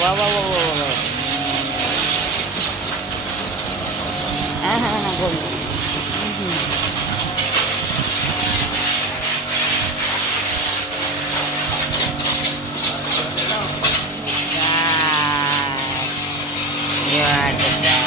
wow, wow, wow, wow, wow. Gol. Ah, you are the best.